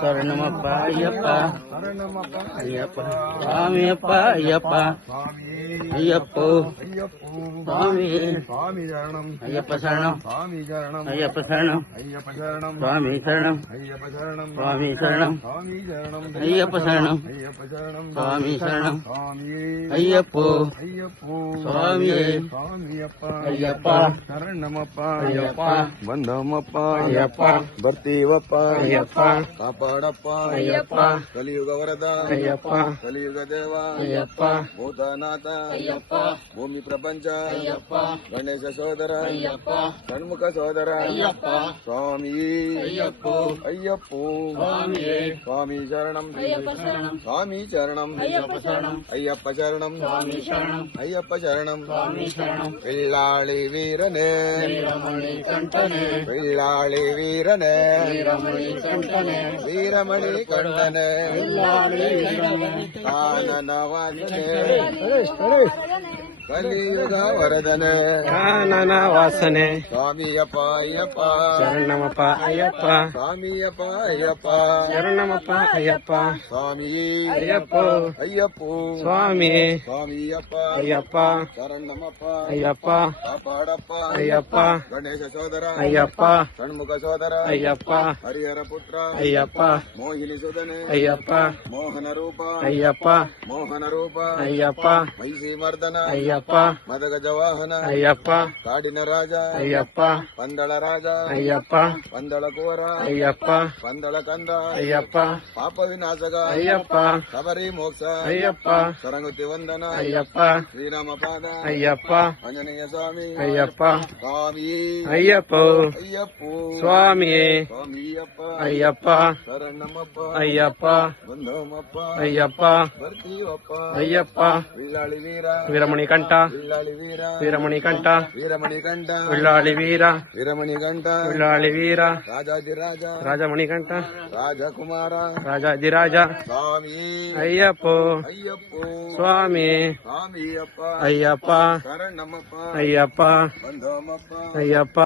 ಶರಣಮಪ್ಪ ಅಯ್ಯಪ್ಪ ಅಯ್ಯಪ್ಪ ಸ್ವಾಮಿಯಪ್ಪ ಅಯ್ಯಪ್ಪ ಅಯ್ಯಪ್ಪ ಸ್ವಾಮಿ ಅಯ್ಯಪ್ಪ ಶರಣಂ ಅಯ್ಯಪ್ಪ ಶರಣಂ ಸ್ವಾಮಿ ಶರಣಂ ಸ್ವಾಮಿ ಶರಣಂ ಅಯ್ಯಪ್ಪ ಶರಣಂ ಸ್ವಾಮಿ ಶರಣಂ ಅಯ್ಯಪ್ಪ ಸ್ವಾಮಿ ಅಯ್ಯಪ್ಪ ಶರಣಮಪ್ಪ ಅಯ್ಯಪ್ಪ ಬಂದಮಪ್ಪ ಅಯ್ಯಪ್ಪ ಬರ್ತೀವಪ್ಪ ಅಯ್ಯಪ್ಪ ಕಾಪಾಡಪ್ಪ ಅಯ್ಯಪ್ಪ ಕಲಿಯುಗ ವರದ ಅಯ್ಯಪ್ಪ ಕಲಿಯುಗ ದೇವ ಅಯ್ಯಪ್ಪ ಭೂತನಾಥ ಅಯ್ಯಪ್ಪ ಭೂಮಿ ಪ್ರಪಂಚ ಅಯ್ಯಪ್ಪ ಗಣೇಶ ಸೋದರ ಅಯ್ಯಪ್ಪ ಷಣ್ಮುಖ ಸೋದರ ಅಯ್ಯಪ್ಪ ಸ್ವಾಮಿ ಅಯ್ಯಪ್ಪ ಅಯ್ಯಪ್ಪ ಸ್ವಾಮಿ ಶರಣಂ ಸ್ವಾಮಿ ಶರಣಂ ಅಯ್ಯಪ್ಪ ಶರಣಂ ಅಯ್ಯಪ್ಪ ಶರಣಂ ಪಿಳ್ಳಾಳಿ ವೀರನೇ ಪಿಳ್ಳಾಳಿ ವೀರನೇ ವೀರಮಣಿ ಕಂಠನೆ ಕಾನನವಾಸನೆ ಕಲಿಯುಗ ವರದನೆ ಕಾನನ ವಾಸನೆ ಸ್ವಾಮಿಯಪ್ಪ ಅಯ್ಯಪ್ಪ ಶರಣಮಪ್ಪ ಅಯ್ಯಪ್ಪ ಸ್ವಾಮಿಯಪ್ಪ ಅಯ್ಯಪ್ಪ ಶರಣಮಪ್ಪ ಅಯ್ಯಪ್ಪ ಸ್ವಾಮಿ ಅಯ್ಯಪ್ಪ ಅಯ್ಯಪ್ಪ ಸ್ವಾಮಿ ಸ್ವಾಮಿಯಪ್ಪ ಅಯ್ಯಪ್ಪ ಶರಣಮಪ್ಪ ಅಯ್ಯಪ್ಪ ಕಾಪಾಡಪ್ಪ ಅಯ್ಯಪ್ಪ ಗಣೇಶ ಸೋದರ ಅಯ್ಯಪ್ಪ ಷಣ್ಮುಖ ಸೋದರ ಅಯ್ಯಪ್ಪ ಹರಿಹರ ಪುತ್ರ ಅಯ್ಯಪ್ಪ ಮೋಹಿನಿ ಸುಧನೆ ಅಯ್ಯಪ್ಪ ಮೋಹನ ರೂಪ ಅಯ್ಯಪ್ಪ ಮೋಹನ ರೂಪ ಅಯ್ಯಪ್ಪ ಮೈಸಿ ಮರ್ದನ ಅಯ್ಯಪ್ಪ ಮದಗಜ ವಾಹನ ಅಯ್ಯಪ್ಪ ಕಾಡಿನ ರಾಜ ಅಯ್ಯಪ್ಪ ಪಂದಳ ರಾಜ ಅಯ್ಯಪ್ಪ ಪಂದಳ ಕುವರ ಅಯ್ಯಪ್ಪ ಪಂದಳ ಕಂದ ಅಯ್ಯಪ್ಪ ಪಾಪ ವಿನಾಶಕ ಅಯ್ಯಪ್ಪ ಶಬರಿ ಮೋಕ್ಷ ಅಯ್ಯಪ್ಪ ಸರಂಗುತಿ ವಂದನ ಅಯ್ಯಪ್ಪ ಶ್ರೀರಾಮ ಪಾದ ಅಯ್ಯಪ್ಪ ಆಂಜನೇಯ ಸ್ವಾಮಿ ಅಯ್ಯಪ್ಪ ಸ್ವಾಮಿ ಅಯ್ಯಪ್ಪ ಅಯ್ಯಪ್ಪ ಸ್ವಾಮಿ ಸ್ವಾಮಿಯಪ್ಪ ಅಯ್ಯಪ್ಪ ಶರಣಮಪ್ಪ ಅಯ್ಯಪ್ಪ ಬಂಧಮಪ್ಪ ಅಯ್ಯಪ್ಪ ಬರ್ತೀವಪ್ಪ ಅಯ್ಯಪ್ಪ ವಿಲ್ಲಾಳಿ ವೀರ ವೀರಮಣಿ ಕಂಠ ವಿಲ್ಲಾಳಿ ವೀರ ವೀರಮಣಿ ಕಂಠ ವೀರಮಣಿ ಕಂಠ ವಿಲ್ಲಾಳಿ ವೀರ ವೀರಮಣಿ ಕಂಠ ವಿಲ್ಲಾಳಿ ವೀರ ರಾಜಾಧಿರಾಜ ರಾಜಮಣಿಕಂಠ ರಾಜಕುಮಾರ ರಾಜಾಧಿರಾಜ ಸ್ವಾಮಿ ಅಯ್ಯಪ್ಪ ಅಯ್ಯಪ್ಪ ಸ್ವಾಮಿ ಸ್ವಾಮಿಯಪ್ಪ ಅಯ್ಯಪ್ಪ ಶರಣಮಪ್ಪ ಅಯ್ಯಪ್ಪ ಬಂಧಮಪ್ಪ ಅಯ್ಯಪ್ಪ